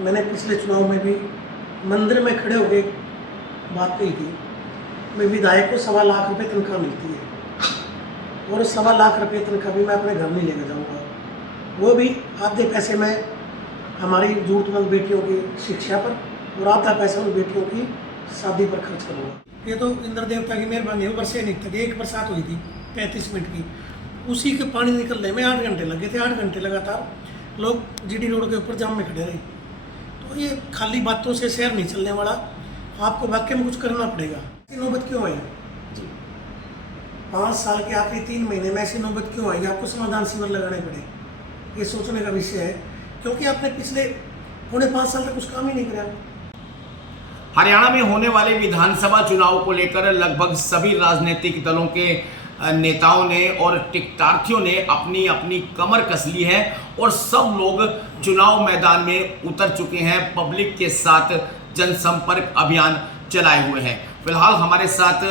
मैंने पिछले चुनाव में भी मंदिर में खड़े होकर बात कही थी। मैं विधायक को 1.25 लाख रुपए तनख्वाह मिलती है और 1.25 लाख रुपए तनख्वाह भी मैं अपने घर नहीं लेकर जाऊंगा। वो भी आधे पैसे मैं हमारी ज़रूरतमंद बेटियों की शिक्षा पर और आधा पैसा उन बेटियों की शादी पर खर्च करूँगा। ये तो इंद्र देवता की मेहरबानी है। बरसे नहीं तक एक बरसात हुई थी 35 मिनट की, उसी के पानी निकलने में 8 घंटे लगे थे। 8 घंटे लगातार लोग जीडी रोड के ऊपर जाम में खड़े रहे। तो ये खाली बातों से शहर नहीं चलने वाला, आपको वाकई में कुछ करना पड़ेगा। नौबत क्यों आई? 5 साल के आखिरी 3 महीने में ऐसी नौबत क्यों आई? आपको समाधान शिविर लगाने पड़े, ये सोचने का विषय है, क्योंकि आपने पिछले 4.5 साल तक कुछ काम ही नहीं किया। हरियाणा में होने वाले विधानसभा चुनाव को लेकर लगभग सभी राजनीतिक दलों के नेताओं ने और टिकटार्थियों ने अपनी अपनी कमर कस ली है और सब लोग चुनाव मैदान में उतर चुके हैं, पब्लिक के साथ जनसंपर्क अभियान चलाए हुए हैं। फिलहाल हमारे साथ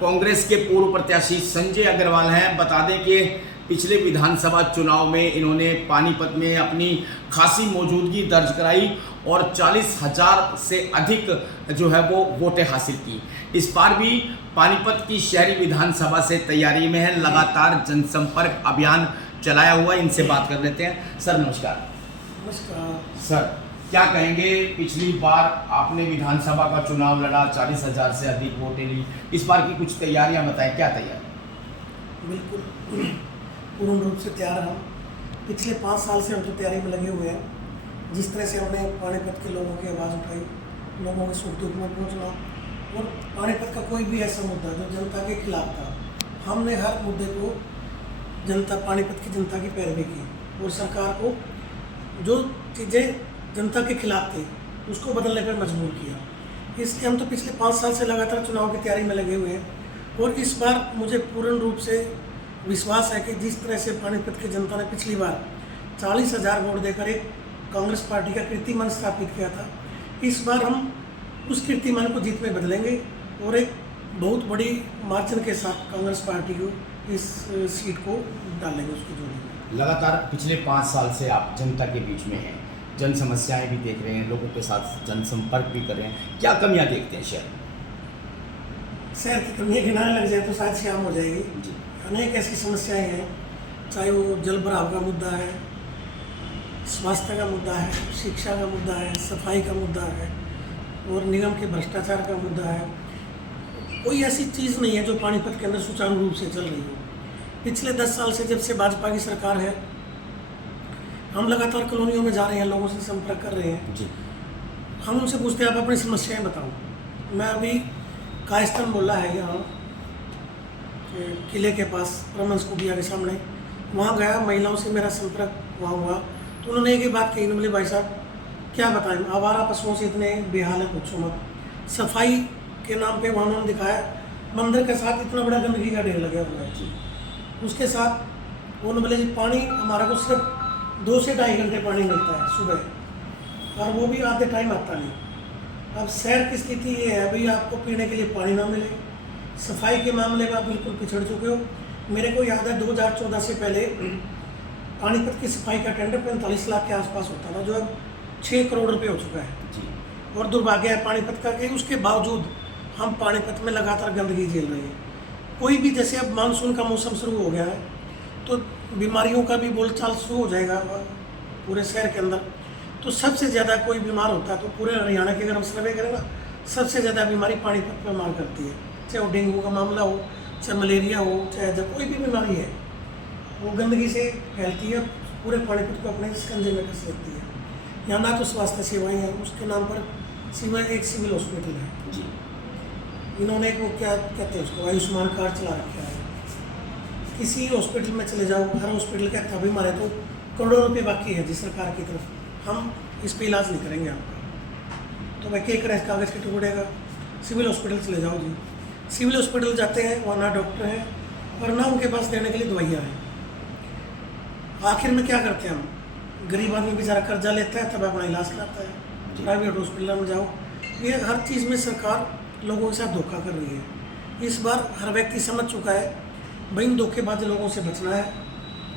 कांग्रेस के पूर्व प्रत्याशी संजय अग्रवाल हैं। बता दें कि पिछले विधानसभा चुनाव में इन्होंने पानीपत में अपनी खासी मौजूदगी दर्ज कराई और 40,000 से अधिक जो है वो वोटें हासिल की। इस बार भी पानीपत की शहरी विधानसभा से तैयारी में है, लगातार जनसंपर्क अभियान चलाया हुआ। इनसे बात कर लेते हैं। सर नमस्कार। नमस्कार सर, क्या कहेंगे? पिछली बार आपने विधानसभा का चुनाव लड़ा, 40,000 से अधिक वोटें ली। इस बार की कुछ तैयारियां बताएं, क्या तैयारी? बिल्कुल पूर्ण रूप से तैयार हम। पिछले 5 साल से हम तो तैयारी में लगे हुए हैं। जिस तरह से हमने पानीपत के लोगों की आवाज़ उठाई, लोगों के सुख दुख में पहुँचना, और पानीपत का कोई भी ऐसा मुद्दा जो जनता के खिलाफ था, हमने हर मुद्दे को पानीपत की जनता की पैरवी की और सरकार को जो चीज़ें जनता के खिलाफ थी उसको बदलने पर मजबूर किया। इसके हम तो पिछले 5 साल से लगातार चुनाव की तैयारी में लगे हुए हैं और इस बार मुझे पूर्ण रूप से विश्वास है कि जिस तरह से पानीपत की जनता ने पिछली बार 40,000 वोट देकर एक कांग्रेस पार्टी का कीर्तिमान स्थापित किया था, इस बार हम उस कीर्तिमान को जीत में बदलेंगे और एक बहुत बड़ी मार्जिन के साथ कांग्रेस पार्टी को इस सीट को डालेंगे उसकी जोड़ी में। लगातार पिछले 5 साल से आप जनता के बीच में हैं, जन समस्याएं भी देख रहे हैं, लोगों के साथ जनसंपर्क भी कर रहे हैं। क्या कमियां देखते हैं शहर की कमियाँ गिनाने लग जाए तो शायद शाम हो जाएगी जी। अनेक ऐसी समस्याएं हैं, चाहे वो जल भराव का मुद्दा है, स्वास्थ्य का मुद्दा है, शिक्षा का मुद्दा है, सफाई का मुद्दा है और निगम के भ्रष्टाचार का मुद्दा है। कोई ऐसी चीज़ नहीं है जो पानीपत के अंदर सुचारू रूप से चल रही हो। पिछले 10 साल से जब से भाजपा की सरकार है, हम लगातार कॉलोनियों में जा रहे हैं, लोगों से संपर्क कर रहे हैं जी। हम उनसे पूछते हैं आप अपनी समस्याएं बताओ। मैं अभी कायस्थान बोला है यहाँ किले के पास रमन स्कूटिया के सामने, वहाँ गया, महिलाओं से मेरा संपर्क वहाँ हुआ तो उन्होंने एक ही बात कही, बोले भाई साहब क्या बताएं, आवारा पशुओं से इतने बेहाल है पूछो मत। सफाई के नाम पे वहाँ उन्होंने दिखाया मंदिर के साथ इतना बड़ा गंदगी का ढेर लगा हुआ है। उसके साथ उन्होंने बोले जी पानी हमारा को सिर्फ 2 से 2.5 घंटे पानी मिलता है सुबह, और वो भी आधे टाइम आता नहीं। अब शहर की स्थिति ये है भाई, आपको पीने के लिए पानी ना मिले, सफाई के मामले में आप बिल्कुल पिछड़ चुके हो। मेरे को याद है 2014 से पहले पानीपत की सफाई का टेंडर 45 लाख के आसपास होता था, जो अब 6 करोड़ रुपए हो चुका है जी। और दुर्भाग्य है पानीपत का कि उसके बावजूद हम पानीपत में लगातार गंदगी झेल रहे हैं। कोई भी, जैसे अब मानसून का मौसम शुरू हो गया है तो बीमारियों का भी बोलचाल शुरू हो जाएगा पूरे शहर के अंदर। तो सबसे ज़्यादा कोई बीमार होता है तो पूरे हरियाणा की अगर हम सर्वे करें ना, सबसे ज़्यादा बीमारी पानीपत में मार करती है। चाहे वो डेंगू का मामला हो, चाहे मलेरिया हो, चाहे जब कोई भी बीमारी है वो गंदगी से फैलती है, पूरे पानीपत को अपने स्कंजे में कस लेती है। यहाँ ना तो स्वास्थ्य सेवाएँ हैं, उसके नाम पर सिवाय एक सिविल हॉस्पिटल है जी। इन्होंने एक वो क्या कहते हैं उसको, आयुष्मान कार्ड चला रखा है। किसी हॉस्पिटल में चले जाओ, हर हॉस्पिटल का था भी मारे तो करोड़ों रुपए बाकी है जिस सरकार की तरफ, हम इस पे इलाज नहीं करेंगे आपका। तो भाई क्या करें, कागज़ के टुकड़े का। सिविल हॉस्पिटल चले जाओ जी, सिविल हॉस्पिटल जाते हैं, वहाँ ना डॉक्टर हैं और ना उनके पास देने के लिए दवाइयाँ हैं। आखिर में क्या करते हैं हम, गरीब आदमी बेचारा कर्जा लेता है तब अपना इलाज कराता है। प्राइवेट हॉस्पिटल में जाओ, ये हर चीज़ में सरकार लोगों के साथ धोखा कर रही है। इस बार हर व्यक्ति समझ चुका है भाई इन धोखेबाज लोगों से बचना है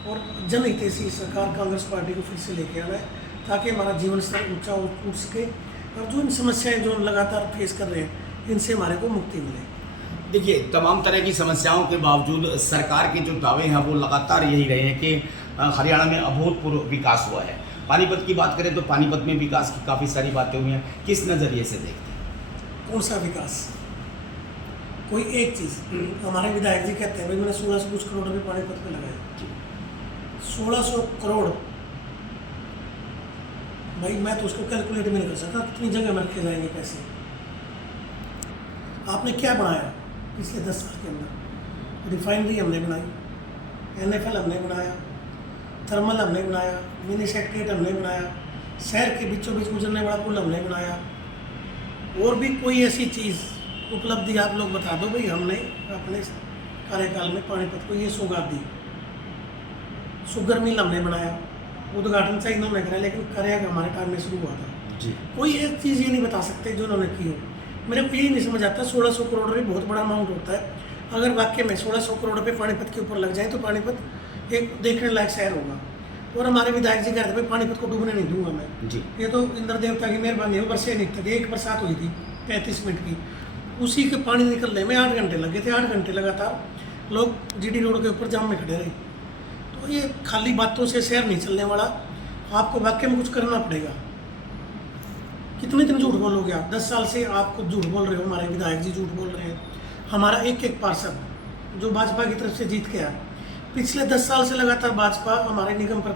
और जनहितैषी सरकार कांग्रेस पार्टी को फिर से लेके आना है। ताकि हमारा जीवन स्तर ऊंचा उठ सके और जो इन समस्याएं जो हम लगातार फेस कर रहे हैं इनसे हमारे को मुक्ति मिले। देखिए, तमाम तरह की समस्याओं के बावजूद सरकार के जो दावे हैं वो लगातार यही रहे हैं कि हरियाणा में अभूतपूर्व विकास हुआ है। पानीपत की बात करें तो पानीपत में विकास की काफ़ी सारी बातें हुई हैं, किस नज़रिए से देखते हैं? कौन सा विकास? कोई एक चीज़ हमारे विधायक जी कहते हैं भाई मैंने 1600 कुछ करोड़ रुपये पानीपत में लगाए। 1600 करोड़ भाई मैं तो उसको कैलकुलेट भी नहीं कर सकता कितनी जगह में रखे जाएंगे पैसे। आपने क्या बनाया पिछले 10 साल के अंदर? रिफाइनरी हमने बनाई, NFL हमने बनाया, थर्मल हमने बनाया, मिनी सेक्रेट हमने बनाया, शहर के बीचों बीच गुजरने वाला पुल हमने बनाया। और भी कोई ऐसी चीज़ उपलब्धि आप लोग बता दो भाई हमने अपने कार्यकाल में पानीपत को ये सौगात दी। शुगर मिल हमने बनाया, उद्घाटन से इन्होंने कराया लेकिन करेगा हमारे टाइम में शुरू हुआ था जी। कोई एक चीज़ ये नहीं बता सकते जो उन्होंने की हो। मेरे को यही नहीं समझ आता 1600 करोड़ रुपये बहुत बड़ा अमाउंट होता है। अगर वाकई में 1600 करोड़ रुपये पानीपत के ऊपर लग जाए तो पानीपत एक देखने लायक शहर होगा। और हमारे विधायक जी कहते थे पानीपत को डूबने नहीं दूंगा मैं जी। ये तो इंद्र देवता की मेहरबानी है, बरसे नहीं थे। एक बरसात हुई थी 35 मिनट की, उसी के पानी निकलने में 8 घंटे लगे थे। 8 घंटे लगातार लोग GD रोड के ऊपर जाम में खड़े रहे। तो ये खाली बातों से शहर नहीं चलने वाला, आपको वाकई में कुछ करना पड़ेगा। कितने दिन झूठ बोलोगे आप? 10 साल से आप खुद झूठ बोल रहे हो, हमारे विधायक जी झूठ बोल रहे हैं। हमारा एक एक पार्षद जो भाजपा की तरफ से जीत के आया, पिछले 10 साल से लगातार भाजपा हमारे निगम पर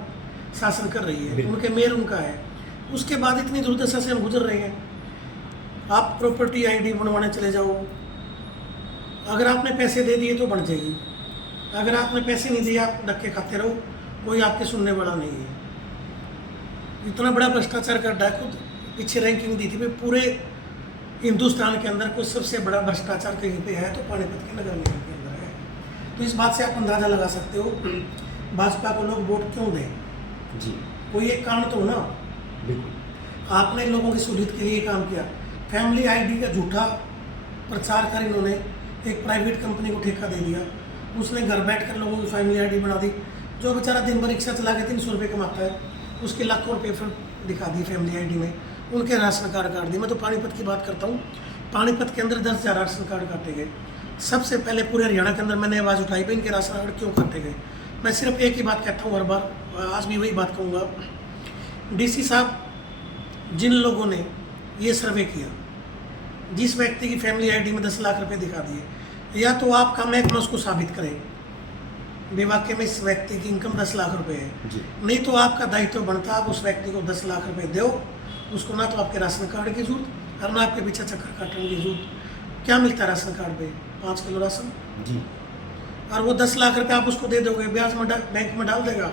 शासन कर रही है, उनके मेयर उनका है। उसके बाद इतनी दुर्दशा से हम गुजर रहे हैं। आप प्रॉपर्टी ID बनवाने चले जाओ, अगर आपने पैसे दे दिए तो बन जाएगी, अगर आपने पैसे नहीं दिए आप धक्के खाते रहो, कोई आपके सुनने वाला नहीं है। इतना बड़ा भ्रष्टाचार कर रहा है। खुद पीछे रैंकिंग दी थी भाई पूरे हिंदुस्तान के अंदर कोई सबसे बड़ा भ्रष्टाचार कहीं पे है तो पानीपत के नगर निगम के अंदर है। तो इस बात से आप अंदाज़ा लगा सकते हो भाजपा को लोग वोट क्यों दें। जी, कोई एक कारण तो हो ना। बिल्कुल। आपने लोगों की सहूलियत के लिए काम किया। फैमिली ID का झूठा प्रचार कर इन्होंने एक प्राइवेट कंपनी को ठेका दे दिया, उसने घर बैठ कर लोगों की फैमिली ID बना दी। जो बेचारा दिन भर रिक्शा चला के 300 रुपये कमाता है, उसके लाखों रुपये फिर दिखा दी फैमिली ID में, उनके राशन कार्ड काट दिए। मैं तो पानीपत की बात करता हूँ, पानीपत के अंदर 10,000 राशन कार्ड काटे गए। सबसे पहले पूरे हरियाणा के अंदर मैंने आवाज़ उठाई भाई इनके राशन कार्ड क्यों काटे गए। मैं सिर्फ एक ही बात कहता हूँ हर बार, आज भी वही बात कहूँगा। DC साहब, जिन लोगों ने ये सर्वे किया, जिस व्यक्ति की फैमिली ID में 10 लाख रुपए दिखा दिए, या तो आपका महकमा उसको साबित करे वाकई में इस व्यक्ति की इनकम 10 लाख रुपए है जी। नहीं तो आपका दायित्व बनता आप उस व्यक्ति को 10 लाख रुपए दो, उसको ना तो आपके राशन कार्ड की जरूरत और ना आपके पीछे चक्कर काटने की जरूरत। क्या मिलता है राशन कार्ड पे? 5 किलो राशन जी। और वो 10 लाख रुपये आप उसको दे दोगे, ब्याज में बैंक में डाल देगा,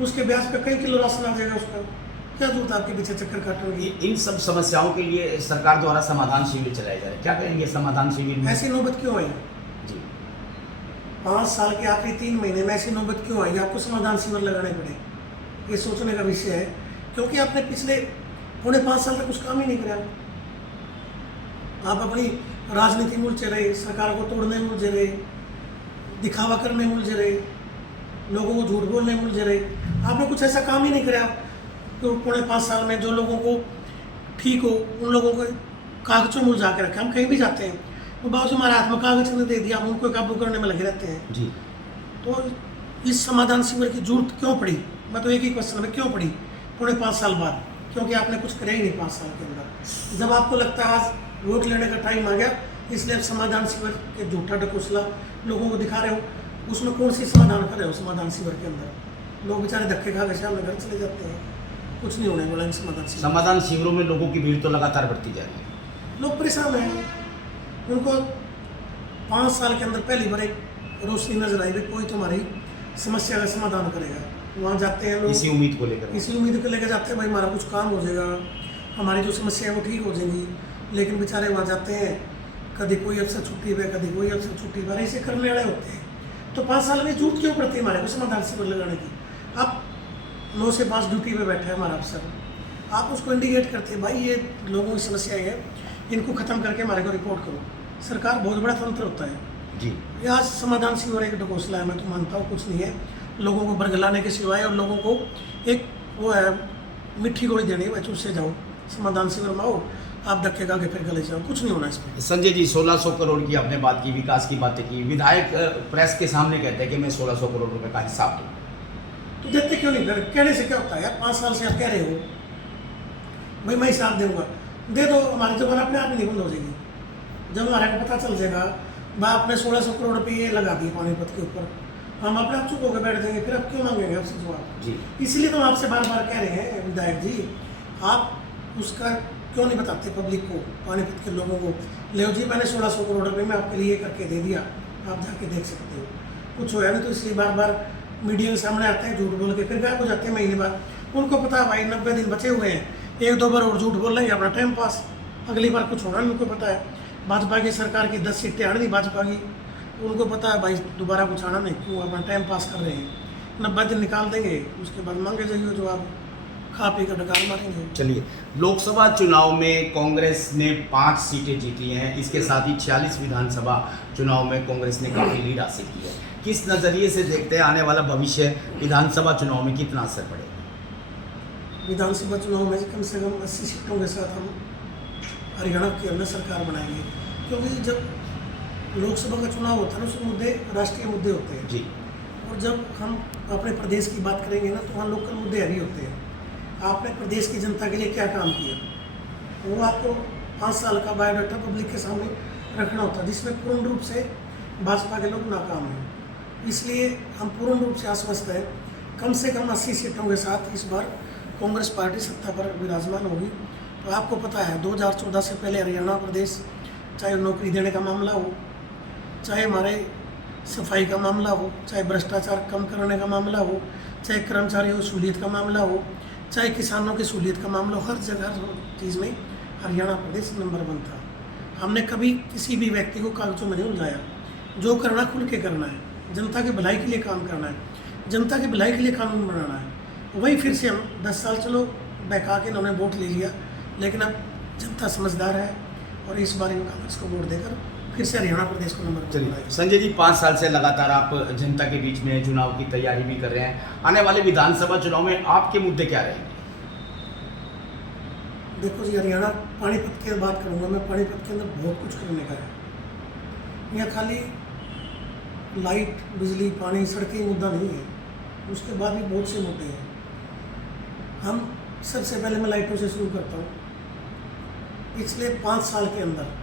उसके ब्याज पे कई किलो राशन आ जाएगा। उसका क्या जरूरत आपके पीछे चक्कर काटने की? इन सब समस्याओं के लिए सरकार द्वारा समाधान शिविर चलाए जा रहे हैं, क्या कहेंगे समाधान शिविर में? ऐसी नौबत क्यों आई? जी। 5 साल के आखिरी 3 महीने में ऐसी नौबत क्यों आई? आपको समाधान शिविर लगाने पड़े, ये सोचने का विषय है। क्योंकि आपने पिछले 4.5 साल तक कुछ काम ही नहीं किया। आप अपनी राजनीति में उलझे रहे, सरकार को तोड़ने में उलझे रहे, दिखावा करने में उलझे रहे, लोगों को झूठ बोलने में उलझे रहे। आपने कुछ ऐसा काम ही नहीं किया तो 4.5 साल में जो लोगों को ठीक हो उन लोगों को कागजों में उलझा के रखा। हम कहीं भी जाते हैं तो बाबू हमारे हाथ में कागज ने दे दिया, हम उनको काबू करने में लगे रहते हैं। जी। तो इस समाधान शिविर की जरूरत क्यों पड़ी? मैं तो एक ही क्वेश्चन में, क्यों पड़ी 4.5 साल बाद? क्योंकि आपने कुछ कराया ही नहीं 5 साल के अंदर। जब आपको लगता है आज वोट लेने का टाइम आ गया, इसलिए आप समाधान शिविर के झूठा ढकोसला लोगों को दिखा रहे हो। उसमें कौन सी समाधान कर रहे हो? समाधान शिविर के अंदर लोग बेचारे धक्के खा के अपने घर चले जाते हैं, कुछ नहीं होने वाला इन समाधान शिविरों में लोगों की भीड़ तो लगातार बढ़ती जा रही है, लोग परेशान हैं। उनको 5 साल के अंदर पहली बार एक रोशनी नजर आई, कोई तुम्हारी समस्या का समाधान करेगा। वहाँ जाते हैं लोग इसी उम्मीद को लेकर को लेकर जाते हैं भाई हमारा कुछ काम हो जाएगा, हमारी जो समस्या है वो ठीक हो जाएंगी। लेकिन बेचारे वहाँ जाते हैं, कभी कोई अफसर छुट्टी पे, कभी कोई अफसर छुट्टी पर, ऐसे करने वाले होते हैं। तो 5 साल में जरूरत क्यों पड़ती है हमारे को समाधान शिविर लगाने की? आप 9 से 5 ड्यूटी पे बैठा है हमारा अफसर, आप उसको इंडिकेट करते हैं भाई ये लोगों की समस्याएं हैं, इनको ख़त्म करके हमारे को रिपोर्ट करो। सरकार बहुत बड़ा तंत्र होता है जी। ये आज समाधान शिविर एक ढकोसला है, मैं तो मानता हूँ कुछ नहीं है, लोगों को बरगलाने के सिवाय और लोगों को एक वो है मिट्टी गोली देनी है, भाई चुप से जाओ, समाधान शिविर में आओ, आप धक्के खा के फिर गले जाओ, कुछ नहीं होना इसमें। संजय जी, 1600 करोड़ की आपने बात की, विकास की बातें की, विधायक प्रेस के सामने कहते हैं कि मैं 1600 करोड़ रुपए का हिसाब दूँ, तो देते क्यों नहीं? फिर कहने से क्या होता है यार? 5 साल से आप कह रहे हो भाई मैं हिसाब दूंगा, दे दो, हमारी जुबान अपने आप ही नहीं बंद हो जाएगी। जब हमारे को पता चल जाएगा भाई आपने 1600 करोड़ रुपये लगा दिए पानीपत के ऊपर, हम अपने आप चुप होकर बैठ जाएंगे, फिर आप क्यों मांगेंगे आपसे जवाब जी। इसलिए तो हम आपसे बार बार कह रहे हैं विधायक जी, आप उसका क्यों नहीं बताते पब्लिक को, पानीपत के लोगों को? ले जी मैंने 1600 करोड़ रुपये में आपके लिए करके दे दिया, आप जाके देख सकते हो, कुछ होया नहीं। तो इसलिए बार बार मीडिया के सामने आते हैं झूठ बोल के, फिर गायब हो जाते हैं महीने बाद। उनको पता है भाई 90 दिन बचे हुए हैं, 1-2 बार और झूठ बोल लेंगे, अपना टाइम पास, अगली बार कुछ होना नहीं। उनको पता है भाजपा की सरकार की 10 सीटें आनी नहीं भाजपा की, उनको पता है भाई दोबारा कुछ आना नहीं, क्यों अपना टाइम पास कर रहे हैं। 90 दिन निकाल देंगे, उसके बाद मांगे जाइए जो आप खा पी कर डकार मारेंगे। चलिए, लोकसभा चुनाव में कांग्रेस ने 5 सीटें जीती हैं, इसके साथ ही 46 विधानसभा चुनाव में कांग्रेस ने काफ़ी लीड हासिल की है। किस नज़रिए से देखते हैं आने वाला भविष्य, विधानसभा चुनाव में कितना असर पड़ेगा? विधानसभा चुनाव में कम से कम 80 सीटों के साथ हम हरियाणा के अंदर सरकार बनाएंगे, क्योंकि जब लोकसभा का चुनाव होता है ना, उसमें मुद्दे राष्ट्रीय मुद्दे होते हैं जी। और जब हम अपने प्रदेश की बात करेंगे ना, तो वहाँ लोकल मुद्दे हैवी होते हैं। आपने प्रदेश की जनता के लिए क्या काम किया, वो आपको 5 साल का बायोडाटा पब्लिक के सामने रखना होता है, जिसमें पूर्ण रूप से भाजपा के लोग नाकाम हैं। इसलिए हम पूर्ण रूप से आश्वस्त हैं, कम से कम 80 सीटों के साथ इस बार कांग्रेस पार्टी सत्ता पर विराजमान होगी। तो आपको पता है 2014 से पहले हरियाणा प्रदेश, चाहे नौकरी देने का मामला हो, चाहे हमारे सफाई का मामला हो, चाहे भ्रष्टाचार कम करने का मामला हो, चाहे कर्मचारियों की सहूलियत का मामला हो, चाहे किसानों की सहूलियत का मामला हो, हर जगह हर चीज़ में हरियाणा प्रदेश नंबर 1 था। हमने कभी किसी भी व्यक्ति को कागजों में नहीं उलझाया, जो करना खुल के करना है, जनता की भलाई के लिए काम करना है, जनता की भलाई के लिए कानून बनाना है। वही फिर से हम 10 साल चलो बहका के इन्होंने वोट ले लिया, लेकिन अब जनता समझदार है और इस बार इन कांग्रेस को वोट देकर फिर से हरियाणा प्रदेश को नंबर 1 चलिए संजय जी, 5 साल से लगातार आप जनता के बीच में चुनाव की तैयारी भी कर रहे हैं, आने वाले विधानसभा चुनाव में आपके मुद्दे क्या रहेंगे? देखो जी, हरियाणा पानीपत की बात करूँगा मैं, पानीपत के अंदर बहुत कुछ करने का है। यहाँ खाली लाइट, बिजली, पानी, सड़कें ही मुद्दा नहीं है, उसके बाद भी बहुत से मुद्दे हैं। हम सबसे पहले मैं लाइटों से शुरू करता हूँ। पिछले 5 साल के अंदर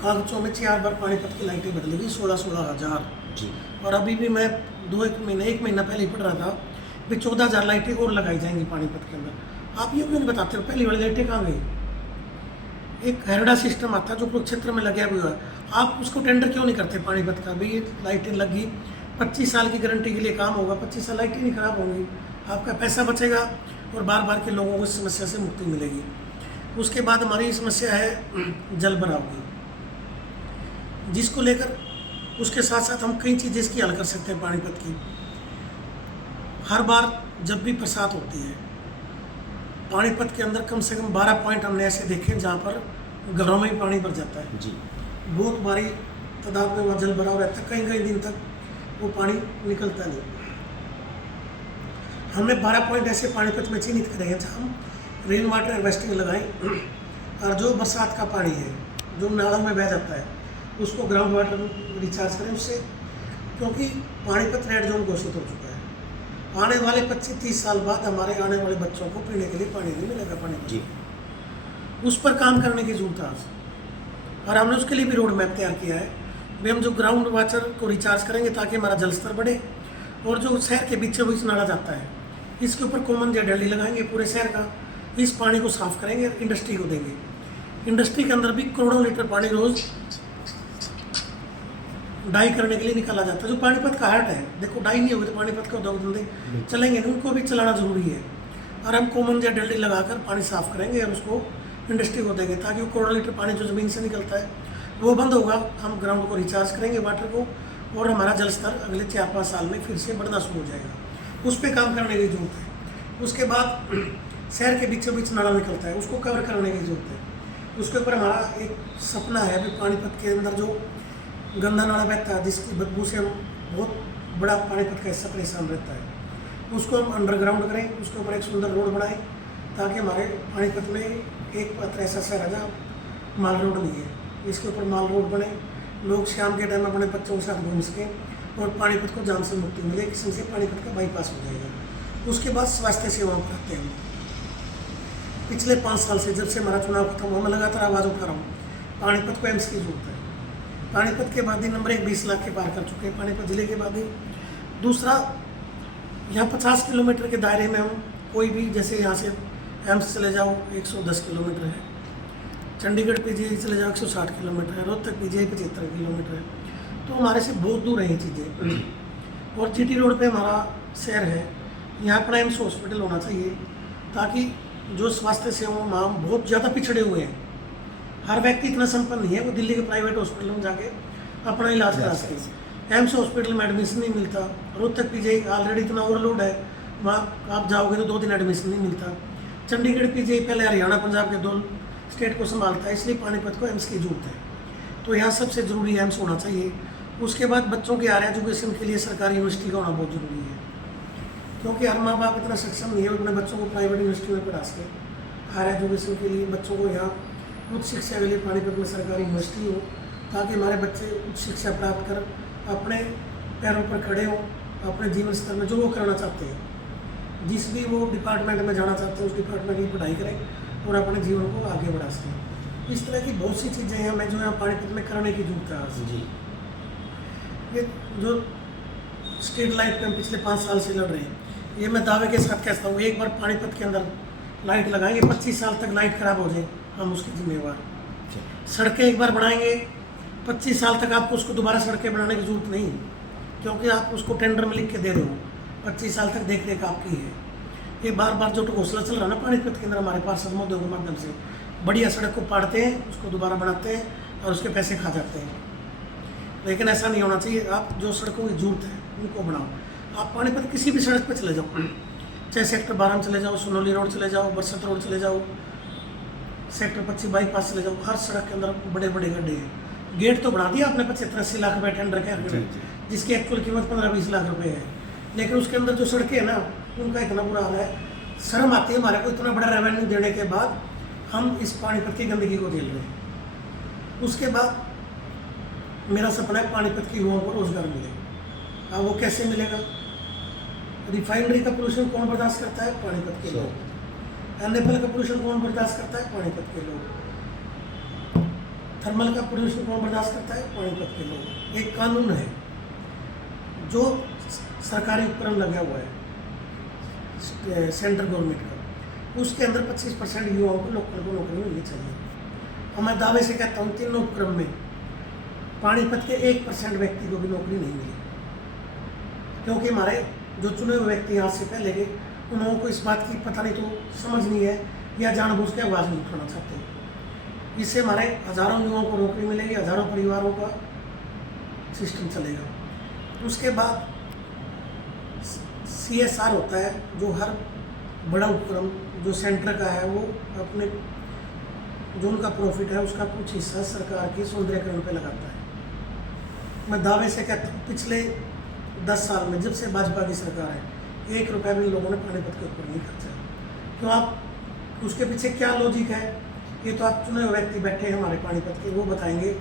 कागजों में 4 बार पानीपत की लाइटें बदली गई, 16-16 हज़ार जी। और अभी भी मैं 1 महीना पहले ही पढ़ रहा था कि 14,000 लाइटें और लगाई जाएंगी पानीपत के अंदर। आप ये क्यों नहीं बताते हो पहली वाली लाइटें कहाँ गई? एक हेरडा सिस्टम आता है जो कुरुक्षेत्र में लगा हुआ है, आप उसको टेंडर क्यों नहीं करते पानीपत का? भाई ये लाइटें लगी, 25 साल की गारंटी के लिए काम होगा, 25 साल लाइटें नहीं खराब होंगी, आपका पैसा बचेगा और बार बार के लोगों को इस समस्या से मुक्ति मिलेगी। उसके बाद हमारी समस्या है जल भराव की, जिसको लेकर उसके साथ साथ हम कई चीज़ें इसकी हल कर सकते हैं। पानीपत की हर बार जब भी बरसात होती है, पानीपत के अंदर कम से कम 12 पॉइंट हमने ऐसे देखे जहाँ पर घरों में ही पानी भर जाता है जी। बहुत भारी तादाद में वहाँ जल भराव रहता है, कई कई दिन तक वो पानी निकलता नहीं। हमने 12 पॉइंट ऐसे पानीपत में चिन्हित करे हैं जहाँ हम रेन वाटर हार्वेस्टिंग लगाएं और जो बरसात का पानी है जो नालों में बह जाता है उसको ग्राउंड वाटर रिचार्ज करें उससे, क्योंकि पानीपत रेड जोन घोषित हो चुका है। आने वाले 25-30 साल बाद हमारे आने वाले बच्चों को पीने के लिए पानी नहीं मिलेगा पानीपत जी। उस पर काम करने की जरूरत है आज, और हमने उसके लिए भी रोड मैप तैयार किया है। भी हम जो ग्राउंड वाटर को रिचार्ज करेंगे ताकि हमारा जल स्तर बढ़े, और जो शहर के बीचों बीच नाला जाता है इसके ऊपर कॉमन जेडली लगाएंगे पूरे शहर का, इस पानी को साफ करेंगे, इंडस्ट्री को देंगे। इंडस्ट्री के अंदर भी करोड़ों लीटर पानी रोज डाई करने के लिए निकाला जाता है, जो पानीपत का हार्ट है। देखो डाई नहीं होगी तो पानीपत के उद्योग धंधे चलेंगे नहीं, उनको भी चलाना जरूरी है। और हम कॉमन जेडली लगाकर पानी साफ करेंगे और उसको इंडस्ट्री को देंगे ताकि वो करोड़ों लीटर पानी जो ज़मीन से निकलता है वो बंद होगा। हम ग्राउंड को रिचार्ज करेंगे वाटर को, और हमारा जल स्तर अगले 4-5 साल में फिर से बढ़ना शुरू हो जाएगा। उस पर काम करने की जरूरत है। उसके बाद शहर के बीचों बीच नाला निकलता है, उसको कवर करने की जरूरत है। उसके ऊपर हमारा एक सपना है अभी पानीपत के अंदर जो गंदा नाला बहता है जिसकी बदबू से हम बहुत बड़ा पानीपत का हिस्सा परेशान रहता है, उसको हम अंडरग्राउंड करें, उसके ऊपर एक सुंदर रोड बनाएं ताकि हमारे पानीपत में एक मात्र ऐसा शहर है जहाँ माल रोड नहीं है। इसके ऊपर माल रोड बने, लोग शाम के टाइम अपने बच्चों के साथ घूम सकें और पानीपत को जाम से मुक्ति मिले, किसी से पानीपत का बाईपास हो जाएगा। उसके बाद स्वास्थ्य सेवाओं पर आते हैं। पिछले 5 साल से जब से हमारा चुनाव खत्म हुआ, मैं लगातार आवाज़ उठा रहा हूँ, पानीपत को एम्स की जरूरत है। पानीपत के बाद ही नंबर 1 20 लाख के पार कर चुके हैं पानीपत जिले के बाद ही। दूसरा, यहाँ 50 किलोमीटर के दायरे में हम कोई भी, जैसे यहाँ से एम्स चले जाओ 110 किलोमीटर है, चंडीगढ़ पीजीआई चले जाओ 160 किलोमीटर है, रोहतक पीजीआई 75 किलोमीटर है, तो हमारे से बहुत दूर है ये चीज़ें। और जीटी रोड पे हमारा शहर है, यहाँ अपना एम्स हॉस्पिटल होना चाहिए, ताकि जो स्वास्थ्य सेवाओं में हम बहुत ज़्यादा पिछड़े हुए हैं, हर व्यक्ति इतना संपन्न नहीं है वो दिल्ली के प्राइवेट हॉस्पिटल में जाके अपना इलाज करा सके। एम्स हॉस्पिटल में एडमिशन नहीं मिलता, रोहतक पीजीआई ऑलरेडी इतना ओवरलोड है, वहाँ आप जाओगे तो 2 दिन एडमिशन नहीं मिलता। चंडीगढ़ पीजीआई पहले हरियाणा पंजाब के 2 स्टेट को संभालता है, इसलिए पानीपत को एम्स की जरूरत है। तो यहाँ सबसे ज़रूरी एम्स होना चाहिए। उसके बाद बच्चों के हायर एजुकेशन के लिए सरकारी यूनिवर्सिटी का होना बहुत ज़रूरी है, क्योंकि हर माँ बाप इतना सक्षम नहीं है अपने बच्चों को प्राइवेट यूनिवर्सिटी में पढ़ा सके। हायर एजुकेशन के लिए बच्चों को यहाँ उच्च शिक्षा के लिए पानीपत में सरकारी यूनिवर्सिटी हो, ताकि हमारे बच्चे उच्च शिक्षा प्राप्त कर अपने पैरों पर खड़े हों, अपने जीवन स्तर में जो वो करना चाहते हैं, जिस भी वो डिपार्टमेंट में जाना चाहते हैं उस डिपार्टमेंट की पढ़ाई करें और अपने जीवन को आगे बढ़ा सकें। इस तरह की बहुत सी चीज़ें हैं हमें जो यहाँ पानीपत में करने की जरूरत है आज। जी, ये जो स्ट्रीट लाइट पे हम पिछले 5 साल से लड़ रहे हैं, ये मैं दावे के साथ कहता हूँ, एक बार पानीपत के अंदर लाइट लगाएंगे, 25 साल तक लाइट खराब हो जाए हम उसके जिम्मेवार। सड़कें एक बार बनाएंगे, 25 साल तक आपको उसको दोबारा सड़कें बनाने की जरूरत नहीं, क्योंकि आप उसको टेंडर में लिख के दे रहे हो, 25 साल तक देख रेख आपकी है। ये बार बार जो घोषणा चल रहा है ना पानीपत के अंदर हमारे पार्षद महोदयों के माध्यम से, बढ़िया सड़क को पाड़ते हैं, उसको दोबारा बनाते हैं और उसके पैसे खा जाते हैं। लेकिन ऐसा नहीं होना चाहिए। आप जो सड़कों की जरूरत है उनको बनाओ। आप पानीपत किसी भी सड़क पर चले जाओ, चाहे सेक्टर 12 में चले जाओ, सोनौली रोड चले जाओ, बरसत रोड चले जाओ, सेक्टर 25 बाईपास चले जाओ, हर सड़क के अंदर बड़े बड़े गड्ढे हैं। गेट तो बना दिया आपने 75-80 लाख रुपये टेंडर के, जिसकी एक्चुअल कीमत 15-20 लाख रुपए है, लेकिन उसके अंदर जो सड़कें हैं ना उनका इतना बुरा हाल है। शर्म आती है हमारे को, इतना बड़ा रेवेन्यू देने के बाद हम इस पानीपत की गंदगी को झेल रहे हैं। उसके बाद मेरा सपना है पानीपत के युवाओं को रोजगार मिले। अब वो कैसे मिलेगा? रिफाइनरी का पोल्यूशन कौन बर्दाश्त करता है? पानीपत के लोग। एनएफएल का पोल्यूशन कौन बर्दाश्त करता है? पानीपत के लोग। थर्मल का पोल्यूशन कौन बर्दाश्त करता है? पानीपत के लोग। एक कानून है जो सरकारी उपकरण लगा हुआ है सेंट्रल गवर्नमेंट का, उसके अंदर 25% युवाओं को लोकल को नौकरी मिलनी चाहिए। और मैं दावे से कहता हूँ तीनों उपक्रम में पानीपत के 1% व्यक्ति को भी नौकरी नहीं मिली, क्योंकि हमारे जो चुने हुए व्यक्ति यहाँ से पहले गए उन लोगों को इस बात की पता नहीं तो समझ नहीं है या जानबूझ के आवाज़ नहीं उठाना चाहते। इससे हमारे हज़ारों युवाओं को नौकरी मिलेगी, हज़ारों परिवारों का सिस्टम चलेगा। उसके बाद CSR होता है, जो हर बड़ा उपक्रम जो सेंटर का है वो अपने जो उनका प्रॉफिट है उसका कुछ हिस्सा सरकार के सौंदर्यकरण पे लगाता है। मैं दावे से कहता हूँ पिछले 10 साल में जब से भाजपा की सरकार है 1 रुपया भी लोगों ने पानीपत के ऊपर नहीं खर्चा। तो आप उसके पीछे क्या लॉजिक है? ये तो आप चुने हुए व्यक्ति बैठे हैं हमारे पानीपत के, वो बताएंगे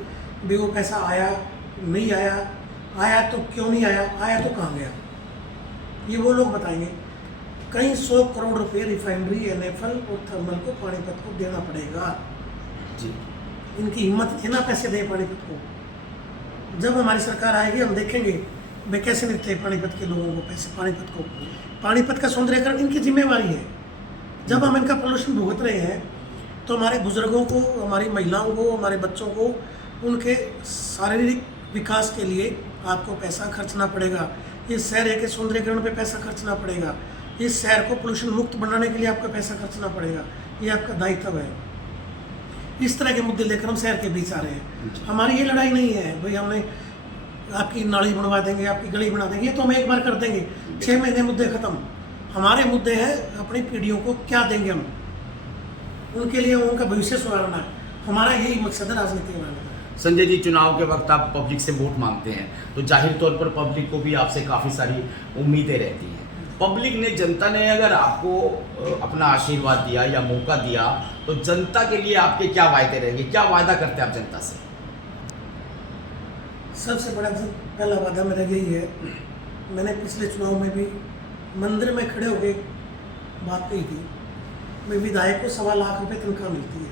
भी वो पैसा आया नहीं आया, आया तो क्यों नहीं आया, आया तो कहाँ गया, ये वो लोग बताएंगे। कई 100 करोड़ रुपए रिफाइनरी, एनएफएल और थर्मल को पानीपत को देना पड़ेगा जी। इनकी हिम्मत है ना पैसे दें पानीपत को। जब हमारी सरकार आएगी हम देखेंगे वे कैसे देते हैं पानीपत के लोगों को पैसे। पानीपत का सौंदर्यकरण इनकी जिम्मेवारी है। जब हम इनका पोल्यूशन भुगत रहे हैं तो हमारे बुजुर्गों को, हमारी महिलाओं को, हमारे बच्चों को उनके शारीरिक विकास के लिए आपको पैसा खर्चना पड़ेगा। इस शहर के सौंदर्यकरण पे पैसा खर्चना पड़ेगा। इस शहर को पोल्यूशन मुक्त बनाने के लिए आपको पैसा खर्चना पड़ेगा। ये आपका दायित्व है। इस तरह के मुद्दे लेकर हम शहर के बीच आ रहे हैं। हमारी ये लड़ाई नहीं है भाई हमने आपकी नाली बनवा देंगे, आपकी गली बना देंगे, ये तो हम एक बार कर देंगे, 6 महीने मुद्दे खत्म। हमारे मुद्दे हैं अपनी पीढ़ियों को क्या देंगे हम, उनके लिए उनका भविष्य सुधारना है। हमारा यही मकसद है राजनीति बनाने का। संजय जी, चुनाव के वक्त आप पब्लिक से वोट मांगते हैं तो जाहिर तौर पर पब्लिक को भी आपसे काफ़ी सारी उम्मीदें रहती हैं, पब्लिक ने, जनता ने अगर आपको अपना आशीर्वाद दिया या मौका दिया तो जनता के लिए आपके क्या वायदे रहेंगे, क्या वादा करते हैं आप जनता से? सबसे बड़ा पहला वादा मेरा यही है, मैंने पिछले चुनाव में भी मंदिर में खड़े होकर बात कही थी, मैं विधायक को 1.25 लाख रुपए तनख्वाह मिलती है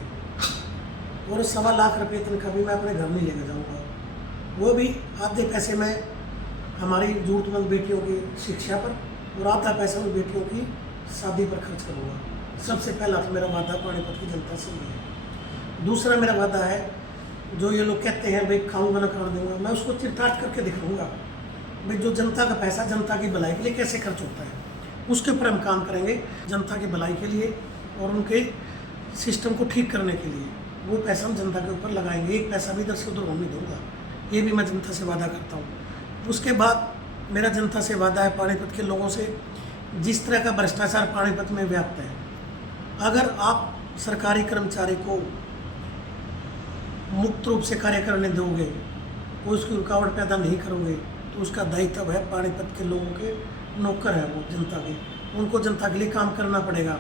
और 1.25 लाख रुपये तनख्वाह भी मैं अपने घर नहीं लेकर जाऊँगा, वो भी आधे पैसे मैं हमारी जरूरतमंद बेटियों की शिक्षा पर और आधा पैसा उन बेटियों की शादी पर खर्च करूँगा। सबसे पहला तो मेरा वादा पानीपत की जनता से ये है। दूसरा मेरा वादा है, जो ये लोग कहते हैं भाई खाऊंगा ना खाने दूंगा, मैं उसको चिरताट करके दिखाऊंगा भाई जो जनता का पैसा जनता की भलाई के लिए कैसे खर्च होता है, उसके ऊपर हम काम करेंगे। जनता की भलाई के लिए और उनके सिस्टम को ठीक करने के लिए वो पैसा हम जनता के ऊपर लगाएंगे, एक पैसा भी इधर से उधर होने दूंगा, ये भी मैं जनता से वादा करता हूँ। उसके बाद मेरा जनता से वादा है पानीपत के लोगों से, जिस तरह का भ्रष्टाचार पानीपत में व्याप्त है, अगर आप सरकारी कर्मचारी को मुक्त रूप से कार्य करने दोगे, वो उसकी रुकावट पैदा नहीं करोगे, तो उसका दायित्व है पानीपत के लोगों के नौकर है वो जनता के, उनको जनता के लिए काम करना पड़ेगा,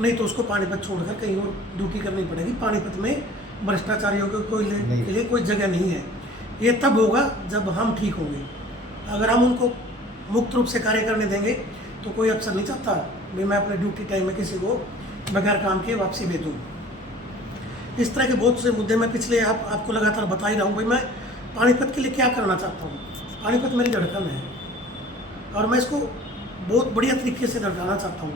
नहीं तो उसको पानीपत छोड़कर कहीं और ड्यूटी करनी पड़ेगी। पानीपत में भ्रष्टाचारियों के लिए कोई जगह नहीं है। ये तब होगा जब हम ठीक होंगे। अगर हम उनको मुक्त रूप से कार्य करने देंगे तो कोई अफसर नहीं चाहता भाई मैं अपने ड्यूटी टाइम में किसी को बगैर काम के वापसी भेजूँ। इस तरह के बहुत से मुद्दे मैं पिछले आपको लगातार बता ही रहा हूँ भाई मैं पानीपत के लिए क्या करना चाहता हूँ। पानीपत मेरी धड़कन है और मैं इसको बहुत बढ़िया तरीके से धड़काना चाहता हूँ।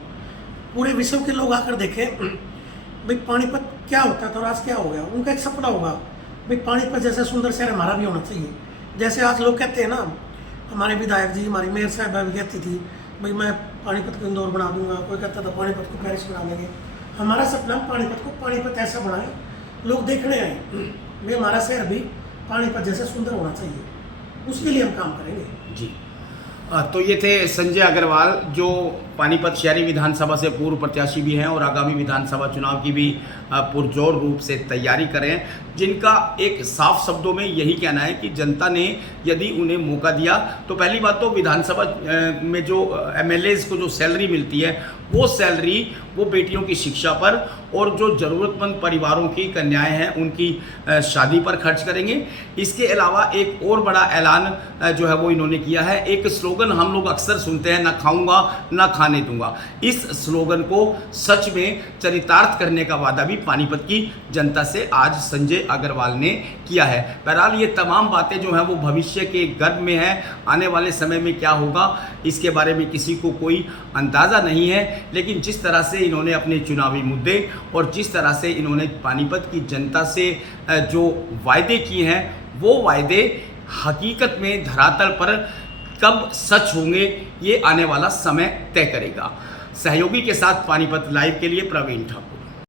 पूरे विश्व के लोग आकर देखें भाई पानीपत क्या होता है तो आज क्या हो गया। उनका एक सपना होगा भाई पानीपत जैसा सुंदर शहर हमारा भी होना चाहिए। जैसे आज लोग कहते हैं ना, हमारे विधायक जी, हमारी मेयर साहब भी कहती थी भाई मैं पानीपत को इंदौर बना दूंगा, कोई कहता था पानीपत को पेरिस बना देंगे। हमारा सपना पानीपत को पानीपत ऐसा बनाए लोग देखने आए भाई हमारा शहर भी पानीपत जैसा सुंदर होना चाहिए, उसके लिए हम काम करेंगे। जी, तो ये थे संजय अग्रवाल, जो पानीपत शहरी विधानसभा से पूर्व प्रत्याशी भी हैं और आगामी विधानसभा चुनाव की भी पुरजोर रूप से तैयारी करें, जिनका एक साफ शब्दों में यही कहना है कि जनता ने यदि उन्हें मौका दिया तो पहली बात तो विधानसभा में जो एमएलएज को जो सैलरी मिलती है वो सैलरी वो बेटियों की शिक्षा पर और जो ज़रूरतमंद परिवारों की कन्याएं हैं उनकी शादी पर खर्च करेंगे। इसके अलावा एक और बड़ा ऐलान जो है वो इन्होंने किया है। एक स्लोगन हम लोग अक्सर सुनते हैं, ना खाऊंगा ना खाने दूंगा। इस स्लोगन को सच में चरितार्थ करने का वादा भी पानीपत की जनता से आज संजय अग्रवाल ने किया है। बहरहाल ये तमाम बातें जो हैं वो भविष्य के गर्भ में है, आने वाले समय में क्या होगा इसके बारे में किसी को कोई अंदाज़ा नहीं है। लेकिन जिस तरह से इन्होंने अपने चुनावी मुद्दे और जिस तरह से इन्होंने पानीपत की जनता से जो वायदे किए हैं वो वायदे हकीकत में धरातल पर कब सच होंगे ये आने वाला समय तय करेगा। सहयोगी के साथ पानीपत लाइव के लिए प्रवीण ठाकुर।